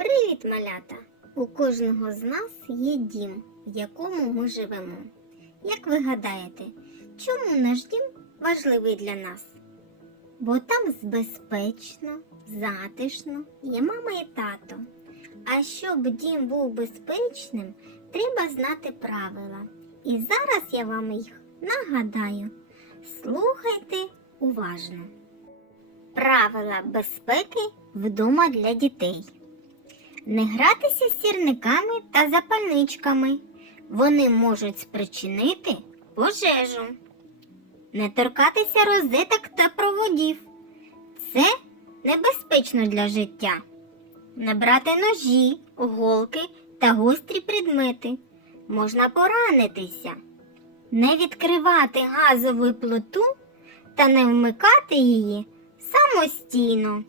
Привіт, малята! У кожного з нас є дім, в якому ми живемо. Як ви гадаєте, чому наш дім важливий для нас? Бо там безпечно, затишно, є мама і тато. А щоб дім був безпечним, треба знати правила. І зараз я вам їх нагадаю. Слухайте уважно. Правила безпеки вдома для дітей. Не гратися сірниками та запальничками. Вони можуть спричинити пожежу. Не торкатися розеток та проводів. Це небезпечно для життя. Не брати ножі, голки та гострі предмети. Можна поранитися. Не відкривати газову плиту та не вмикати її самостійно.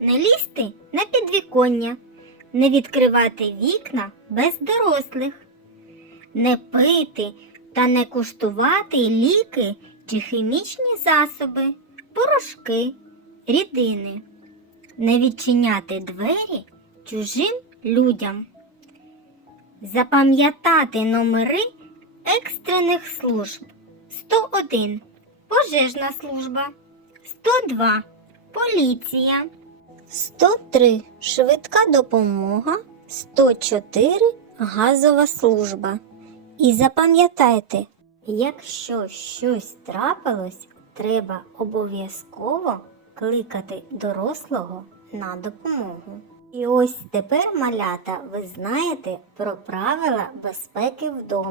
Не лізти на підвіконня, не відкривати вікна без дорослих, не пити та не куштувати ліки чи хімічні засоби, порошки, рідини, не відчиняти двері чужим людям, запам'ятати номери екстрених служб. 101 пожежна служба, 102 поліція. 103 швидка допомога, 104 газова служба. І запам'ятайте, якщо щось трапилось, треба обов'язково кликати дорослого на допомогу. І ось тепер, малята, ви знаєте про правила безпеки вдома.